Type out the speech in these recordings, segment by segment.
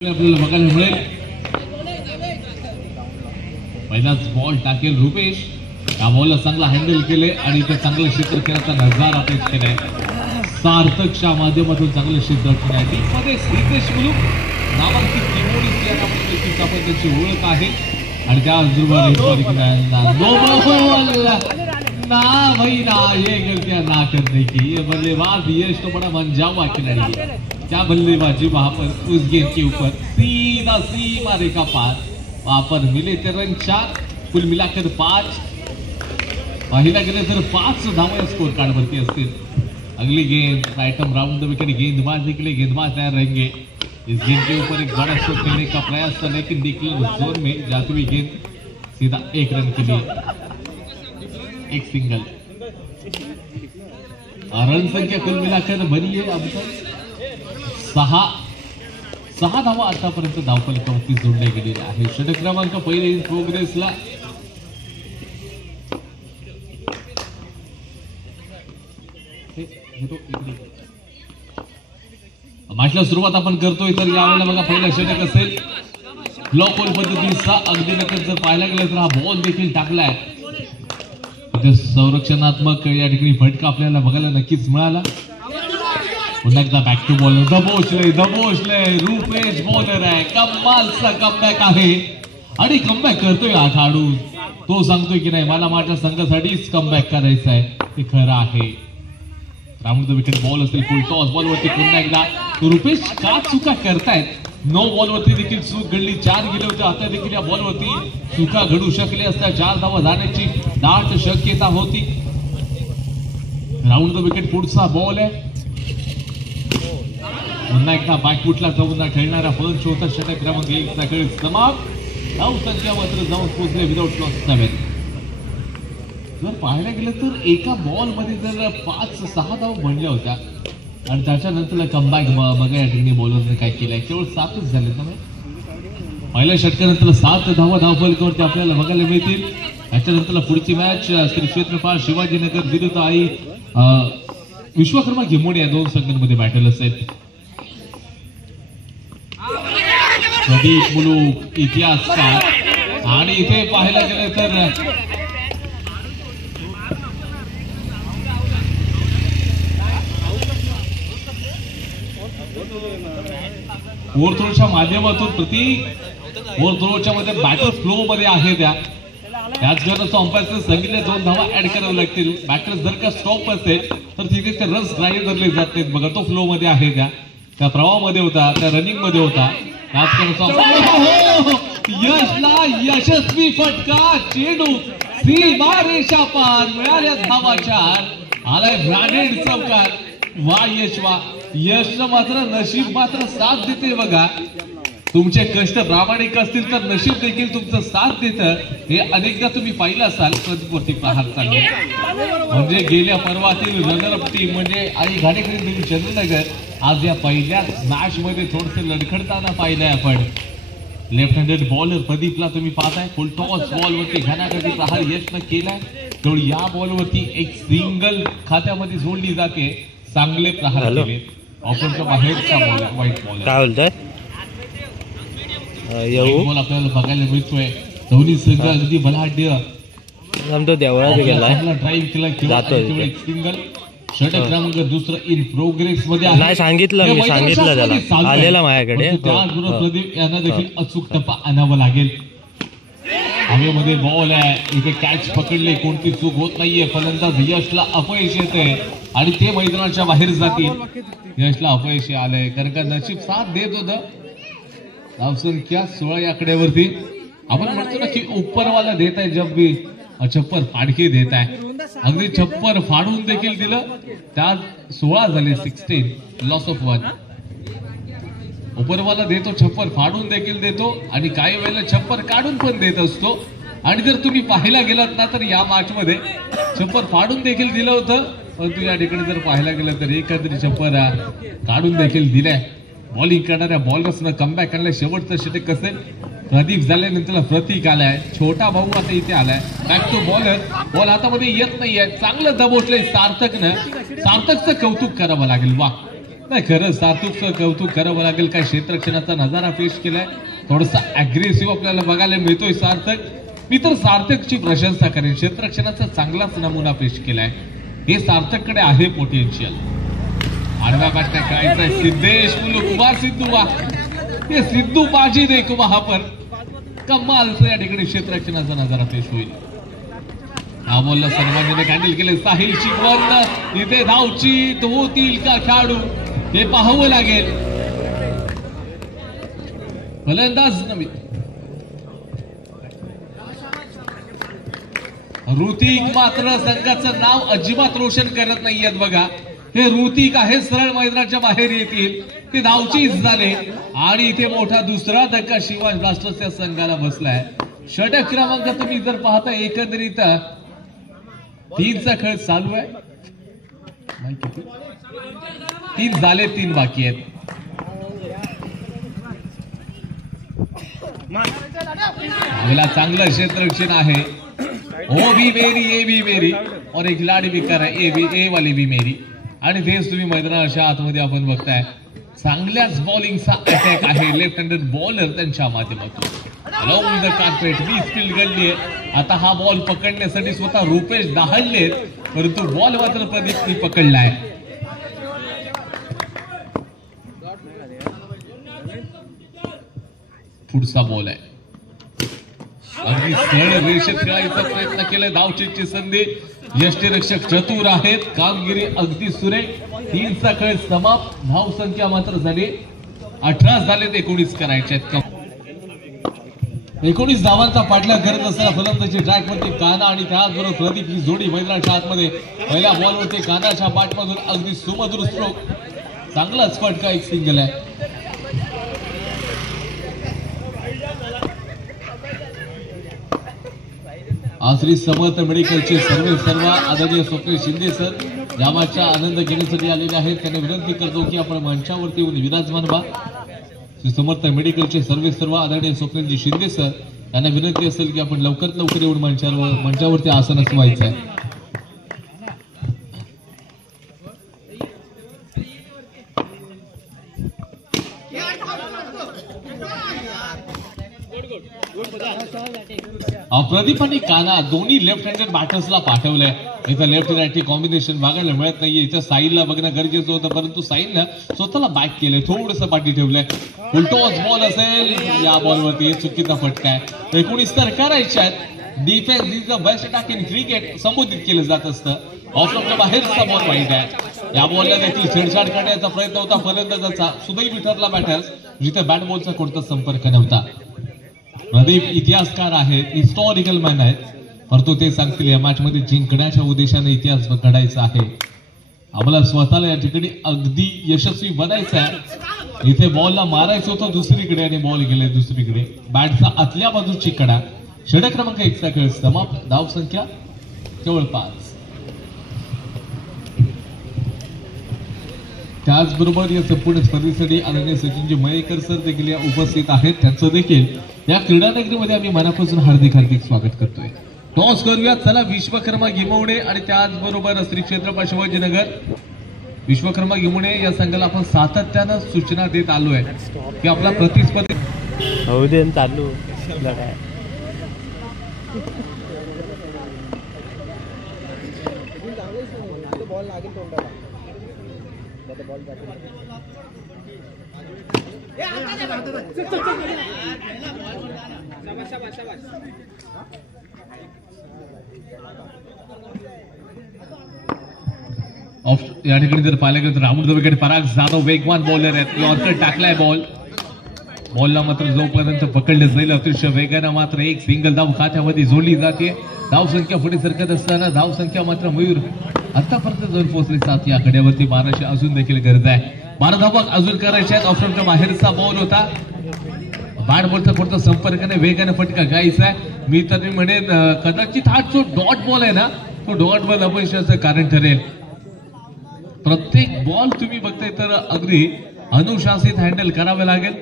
आपल्याला बघायला मिळेल. पहिलाच बॉल टाकेल रुपेश. या बॉलला चांगला हँडल केले आणि इथे चांगलं क्षेत्ररक्षणाचा नजारा अपेक्षित केलाय. सार्थकच्या माध्यमातून चांगलं क्षेत्ररक्षण आहे. टीममध्ये श्रीकेश मुलुक नामांकित किमोडी या नावाची आपण त्याची ओळख आहे आणि त्याचबरोबर ना भाई ना ये गलतियां ना करने की. ये बल्लेबाज यश तो बड़ा मंजावा खिलाड़ी है. क्या बल्लेबाजी वहां पर उस गेंद के ऊपर सीधा सीमा रेखा पार. वहां पर मिले थे रन 4, कुल मिलाकर 5. पहिला गेले तर 5 धावा स्कोर कार्ड वरती असतील. अगली गेंद आइटम राउंड द विकेट गेंदबाजी के लिए गेंदबाज तैयार रहेंगे. इस गेंद के ऊपर एक बड़ा शॉट खेलने का प्रयास था लेकिन निकल जोन में जाती हुई गेंद सीधा 1 रन के लिए एक सिंगल. रन संख्या कुल मिलाकर बनी है अब तक 6 धावा आतापर्यंत धावफलकावरती जोडल्या गेलेल्या आहे. षटक क्रमांक पहिले इन प्रोग्रेसला मॅचला सुरुवात आपण करतोय. तर यावेळेला बघा पहिला षटक असेल ब्लॉक बॉल पद्धतीचा. अगदी नक्कीच जर पाहायला गेलं तर हा बॉल देखील टाकलाय. संरक्षणात्मक या ठिकाणी फटका आपल्याला बघायला नक्कीच मिळाला. पुन्हा एकदा बॅक टू बॉलर दबोचले रुपेश बॉलर आहे. कमालचा कमबॅक आहे आणि कमबॅक करतोय हा खेळाडू. तो सांगतोय की नाही मला माझ्या संघासाठीच कमबॅक करायचं आहे. ते खरं आहे. राउंड द विकेट बॉल असेल फुल टॉस बॉलवरती पुन्हा एकदा रुपेश का चुका करतायत. 9 बॉलवरती देखील चूक घडली. 4 गेले होते. आता देखील या बॉलवरती चुका घडू शकल्या असत्या. 4 धावा जाण्याची दाट शक्यता होती. राउंड द विकेट पुढचा बॉल आहे. पुन्हा एकदा बॅकफुटला जाऊन खेळणारा पंच होता. षटक क्रमांक 1 चा खेळ समाप्त. धाव संख्या मात्र जाऊन पोहोचले विदाउट लॉस 7. जर पाहायला गेलं तर एका बॉल मध्ये जर 5-6 धाव बनल्या होत्या आणि त्याच्यानंतर कमबॅक बघा या ठिकाणी बॉलरने काय केलंय. केवळ 7च झाले. पहिल्या षटकानंतर 7 धावा धावफलकावरती आपल्याला बघायला मिळतील. त्याच्यानंतर पुढची मॅच श्री क्षेत्रपाल शिवाजीनगर विरुद्ध आई विश्वकर्मा घिमोडी या 2 संघांमध्ये बॅटल असेल. प्रदीप मुलुक इतिहासकार आणि इथे पाहायला गेलं तर ओव्हरथ्रोच्या माध्यमातून ओव्हरथ्रोच्या मध्ये बॅटर फ्लो मध्ये आहे. त्याच कारण अंपायरने सांगितले 2 धावा ऍड कराव्या लागतील. बॅटर जर का स्टॉप असेल तर तिथे ते रन्स ग्राह्य धरले जात नाहीत. बघा तो फ्लो मध्ये आहे. त्या प्रवाहामध्ये होता. त्या रनिंग मध्ये होता. यशला यशस्वी फटका. चेंडू सीमा रेषा पार. मिळाल्या धावा 4. आलाय ब्रँडेड चौकार. वा यश वा. यशचं मात्र नशीब मात्र साथ देते. बघा तुमचे कष्ट प्रामाणिक असतील तर नशीब देखील तुमचं साथ देतं. हे अनेकदा तुम्ही पाहिलं असाल. प्रतिस्पर्धी प्रहार चालले म्हणजे गेल्या पर्वातील रनरअप टीम म्हणजे आई घाणेकरी चंद्रनगर आज या पहिल्या मॅच मध्ये थोडंसं लडखडताना पाहिलंय आपण. लेफ्ट हँडेड बॉलर प्रदीपला तुम्ही पाहताय. फुल टॉस बॉलवरती घाण्याकरती प्रहार यशनं केलाय. तेवढी या बॉलवरती एक सिंगल खात्यामध्ये जोडली जाते. चांगले प्रहार केले. ऑफरच्या बाहेरचा बॉल वाईट बॉल काय बोलतोय बॉल आपल्याला बघायला मिळतोय. दोन्ही संघ अगदी बलाढ्य ड्राईव्ह केला. सिंगल. षटक क्रमांक 2 इन प्रोग्रेस मध्ये आहे. सांगितलं त्याला आलेला माझ्याकडे. प्रदीप यांना देखील अचूक टप्पा आणावा लागेल. हवेमध्ये बॉल आहे. इथे कॅच पकडले. कोणती चूक होत नाहीये. फलंदाज यशला अपयश येते आणि ते मैदानाच्या बाहेर जातील. यशला अपयश आलंय कारण का नशीब साथ देत होतं. धावसंख्या 16 या आकड्यावरती. आपण म्हणतो ना की उपरवाला देत आहे जब भी छप्पर फाडके देत आहे. अगदी छप्पर फाडून देखील दिलं. त्यात 16 झाले. 16 लॉस ऑफ 1. उपरवाला देतो छप्पर फाडून देखील देतो आणि काही वेळेला छप्पर काढून पण देत असतो. आणि जर तुम्ही पाहायला गेलात ना तर या मॅच मध्ये छप्पर फाडून देखील दिलं होतं. परंतु या ठिकाणी जर पाहायला गेलं तर एकत्रित छप्पर काढून देखील दिलाय. बॉलिंग करणाऱ्या बॉलर्सनं कमबॅक आणलाय. शेवटचं षटक असेल. प्रदीप झाल्यानंतर प्रतीक आलाय. छोटा भाऊ आता इथे आलाय. Back to bowler. बॉल हातामध्ये येत नाहीये. चांगलं दबोचलंय सार्थकनं. सार्थकचं कौतुक करावं लागेल. वा नाही खरं सार्थकचं कौतुक करावं लागेल. काय क्षेत्ररक्षणाचा नजारा पेश केलाय, थोडासा अग्रेसिव्ह आपल्याला बघायला मिळतोय सार्थक. मी तर सार्थकची प्रशंसा करेन, क्षेत्ररक्षणाचा चांगलाच नमुना पेश केलाय. हे सार्थककडे आहे पोटेन्शियल. आडव्या बॅटने करायचंय सिद्धेश मुलुक सिद्धू वा हे सिद्धू बाजी देखो वहां पर कमालचं या ठिकाणी क्षेत्ररक्षणाचा नजारा पेश होईल. हा बॉलला सन्मानाने हँडल केले साहिल शिकवण. इथे धावची होतील का खेळाडू हे पाहावं लागेल. फलंदाज नवीन ऋतिक मात्र संघाचं नाव अजिबात रोशन करत नाहीयेत बघा. हे ऋतिक आहे सरळ मैदानाच्या बाहेर येतील. ते धावचीच झाले आणि इथे मोठा दुसरा धक्का शिवाज ब्लास्टर्स या संघाला बसलाय. षटक क्रमांक तुम्ही जर पाहता एकंदरीत 3चा खेळ चालू आहे. 3 झाले, 3 बाकी आहेत. चांगलं क्षेत्ररक्षण आहे. ओ भी मेरी ए भी मेरी और एक खिलाडी भी कर रहा ए वाली भी मेरी. आणि तेच तुम्ही मैदानाच्या आतमध्ये आपण बघताय चांगल्याच बॉलिंगचा अटॅक आहे लेफ्ट हँडेड बॉलर त्यांच्या माध्यमातून. Along the carpet me skill गल्ली आहे. आता हा बॉल पकडण्यासाठी स्वतः रुपेश दहाडलेत, परंतु बॉल मात्र प्रदीपनी पकडलाय. पुढचा बॉल आहे. अगदी सरळ रेषेत खेळायचा प्रयत्न केलाय. धावचीची संधी. यष्टीरक्षक चतुर आहेत. कामगिरी अगदी सुरेख. 3चा खेळ समाप्त. धाव संख्या मात्र झाली 18 झालेत. 19 करायचे आहेत. 19 धावांचा पाठलाग करत असताना फलंदाजी ट्रॅकवरती काना आणि त्याचबरोबर प्रदीप ही जोडी मैदानाच्या आतमध्ये पहिल्या बॉलवरती कानाच्या पाठमधून अगदी सुमधुर स्ट्रोक. चांगलाच फटका, एक सिंगल आहे. श्री समर्थ मेडिकलचे सर्व आदरणीय स्वप्नील शिंदे सर जामाचा आनंद घेण्यासाठी आलेले आहेत. त्यांना विनंती करतो की आपण मंचावरती येऊन विराजमान व्हा. श्री समर्थ मेडिकलचे सर्व आदरणीय स्वप्नीलजी शिंदे सर यांना विनंती असेल की आपण लवकरात लवकर येऊन मंचावरती आसन व्हायचं आहे. प्रदीप आणि काना दोन्ही लेफ्ट हँडेड बॅटर्सला पाठवलंय. इथं लेफ्ट राईट कॉम्बिनेशन बघायला मिळत नाहीये. इथं साईलला बघणं गरजेचं होतं, परंतु साईलनं स्वतःला बॅक केलंय, थोडंसं पाठी ठेवलंय. उलटोच बॉल असेल. या बॉलवरती चुकीचा फटका आहे. 19 तर करायच्या आहेत. Defence is the best attack in cricket संबोधित केलं जात असतं. ऑफस्टॉपच्या बाहेरचा बॉल वाईट आहे. या बॉलला देखील छेडछाड करण्याचा प्रयत्न होता फलंदाजाचा. सुदैवी ठरला बॅटर्स जिथे बॅट बॉलचा कोणताच संपर्क नव्हता. प्रदीप इतिहासकार आहेत, हिस्टॉरिकल मॅन आहेत, परंतु ते सांगतील या मॅच मध्ये जिंकण्याच्या उद्देशाने इतिहास घडायचा आहे. आम्हाला स्वतःला या ठिकाणी अगदी यशस्वी बनायचं आहे. इथे बॉलला मारायचं होतं दुसरीकडे आणि बॉल गेले दुसरीकडे. बॅटचा आतल्या बाजूची कडा. षटक क्रमांक 1चा खेळ समाप्त. धाव संख्या केवळ 5. त्याचबरोबर या संपूर्ण स्पर्धेसाठी आदरणीय सचिनजी मयेकर सर देखील या उपस्थित आहेत. त्यांचं देखील या क्रीडा नगरीमध्ये आम्ही मनापासून हार्दिक स्वागत करतोय. टॉस करूया. चला विश्वकर्मा गिमवणे आणि त्याचबरोबर श्री क्षेत्रपा शिवाजीनगर विश्वकर्मा गिमवणे या संघाला आपण सातत्यानं सूचना देत आलोय की आपला प्रतिस्पर्धी होऊ दे चालू. या ठिकाणी जर पाहिलं गेलं तर राहुल द्रविड पराग जाधव वेगवान बॉलर आहेत. यॉर्कर टाकलाय बॉलला मात्र जोपर्यंत पकडले जाईल अतिशय वेगानं मात्र एक सिंगल धाव खात्यामध्ये जोडली जाते. धाव संख्या पुढे सरकत असताना धाव संख्या मात्र मयूर आतापर्यंत जाऊन पोहोचले 7. या कड्यावरती मारायची अजून देखील गरज आहे. 12 धावा अजून करायच्या आहेत. ऑप्शनच्या बाहेरचा बॉल होता. बॅट बॉलचा कोणता संपर्क नाही, वेगाने फटका घ्यायचा आहे. मी तर म्हणेन कदाचित हा जो डॉट बॉल आहे ना, तो डॉट बॉल अपयशाचं कारण ठरेल. प्रत्येक बॉल तुम्ही बघताय तर अगदी अनुशासित हँडल करावे लागेल.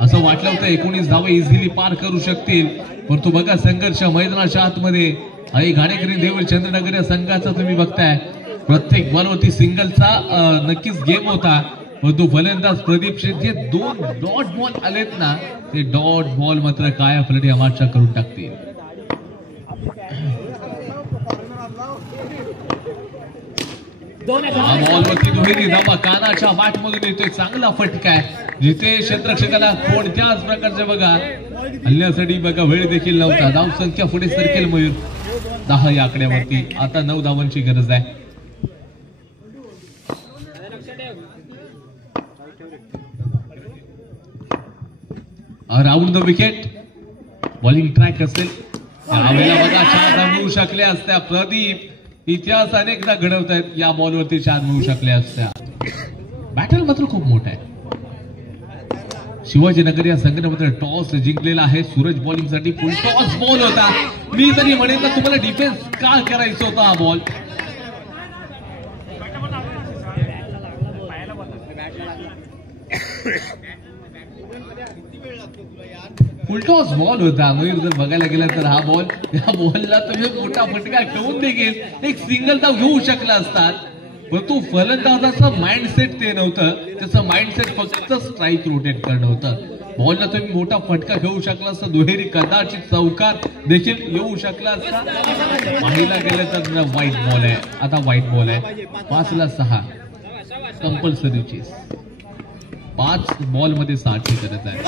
असं वाटलं होतं 19 धावे इझिली पार करू शकतील, परंतु बघा संघर्ष मैदानाच्या आतमध्ये आई घाणेकरी देऊळ चंद्रनगर या संघाचा तुम्ही बघताय प्रत्येक बॉलवरती सिंगलचा नक्कीच गेम होता. तो फलंदाज प्रदीप शेट्टी 2 डॉट बॉल आलेत ना, ते डॉट बॉल मात्र काय पलटी अमाच्या करून टाकतील. बॉलवरती दुहेरी धावा कानाच्या वाटमधून येतोय. चांगला फटका आहे जिथे क्षेत्ररक्षकाला कोणत्याच प्रकारचे बघा हल्ल्यासाठी बघा वेळ देखील नव्हता. धाव संख्या पुढे सरकेल मयूर 10 या आकड्यावरती. आता 9 धावांची गरज आहे. Around the wicket bowling track असेल त्यावेळेला बघा 4 धावा मिळू शकल्या असत्या. प्रदीप इतिहास अनेकदा घडवत आहेत. या बॉलवरती 4 मिळू शकल्या असत्या. बॅटल मात्र खूप मोठा आहे. शिवाजीनगर या संघाने मात्र टॉस जिंकलेला आहे. सूरज बॉलिंग साठी फुल टॉस बॉल होता. मी तरी म्हणेन तर तुम्हाला डिफेन्स का करायचा होता हा बॉल. फुलटॉस बॉल होता. मयूर जर बघायला गेला तर हा बॉल या बॉलला तुम्ही मोठा फटका ठेवून देखील एक सिंगल धाव घेऊ शकला असतात. पण तो फलंदाजाचं माइंडसेट ते नव्हतं. त्याचं माइंडसेट फक्त स्ट्राईक रोटेट करणं होतं. बॉलला तुम्ही मोठा फटका घेऊ शकला असता. दुहेरी कदाचित चौकार देखील येऊ शकला असता. पाहायला गेलं तर व्हाईट बॉल आहे. आता व्हाईट बॉल आहे. 5 ला 6 कंपल्सरी चेस. 5 बॉल मध्ये 6 ची गरज आहे.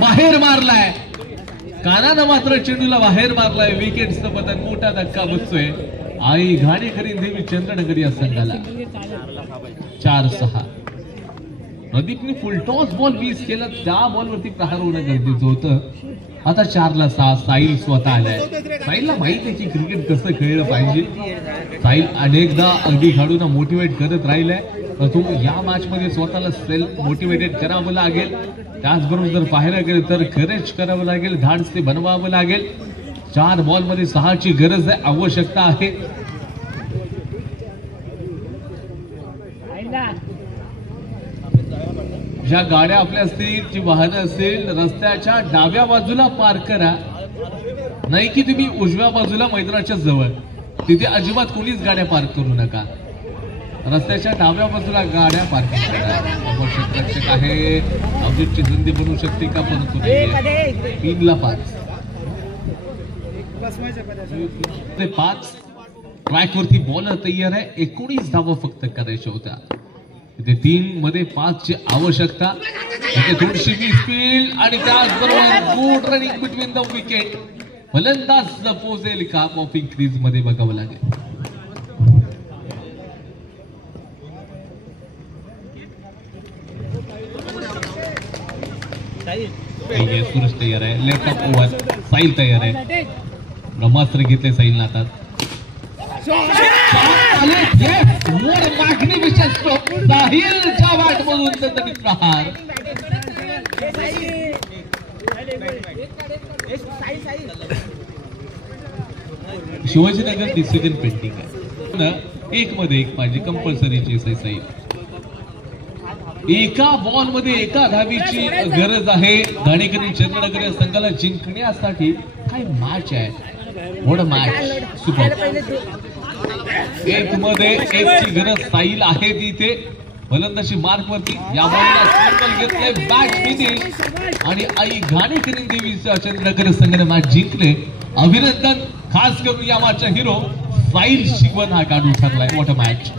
बाहेर मारलाय कानानं मात्र चेंडूला बाहेर मारलाय. विकेटचं बदल मोठा धक्का बसतोय. आई घाणेकरी देवी चंद्रनगर या संघाला 4-6. प्रदीपने फुल टॉस बॉल मिस केला. त्या बॉलवरती प्रहार होणं गरजेचं होतं. आता 4 ला 6 साहिल स्वतः आलाय. साहिलला माहित आहे की क्रिकेट कसं खेळलं पाहिजे. साहिल अनेकदा अगदी खेळाडूंना मोटिवेट करत राहिलाय. तो या मॅच मध्ये स्वतःला सेल्फ मोटिवेटेड करावं लागेल. त्याचबरोबर जर पाहायला गेलं तर करेज करावं लागेल. धाडस ते बनवावं लागेल. 4 बॉल मध्ये 6 ची गरज आहे. आवश्यकता आहे. ज्या गाड्या आपल्या असतील जी वाहनं असेल रस्त्याच्या डाव्या बाजूला पार्क करा. नाही की तुम्ही उजव्या बाजूला मैदानाच्या जवळ तिथे अजिबात कोणीच गाड्या पार्क करू नका. रस्त्याच्या डाव्या बाजूला गाड्या पार्किंग करा. क्षेत्ररक्षक आहे. अवधीची संधी बनवू शकते का परंतु 3 ला 5 ट्रॅक वरती बॉलर तयार आहे. 19 धावा फक्त करायच्या होत्या. इथे 3 मध्ये 5 ची आवश्यकता. इथे थोडीशी स्पीड आणि त्याचबरोबर good running between the wicket. फलंदाज पोहोचेल का पॉपिंग क्रीज मध्ये बघावं लागेल. सुरेश तयार आहे. लेफ्ट ऑफ ओव्हर साहिल तयार आहे. ब्रह्मास्त्र घेतले साहिल हातात. साहिलच्या वाटमधून प्रहार. शिवाजीनगर डिसिजन पेंडिंग आहे. 1 मध्ये 1 पाहिजे कंपल्सरी चेस आहे. साहिल एका बॉल मध्ये 1 धावीची गरज आहे. घाणेकरी चंद्रनगर या संघाला जिंकण्यासाठी काय मॅच आहे. मोठा मॅच सुपर. 1 मध्ये 1 ची गरज साहिल आहे तिथे. फलंदाजी मार्क वरती या बॉलला सिंगल घेतले. मॅच फिनिश आणि आई घाणेकरी देवीच्या चंद्रनगर संघाने मॅच जिंकले. अभिनंदन खास करून या मॅचचा हिरो साहिल शिवण हा काढून ठरलाय. मोठा मॅच.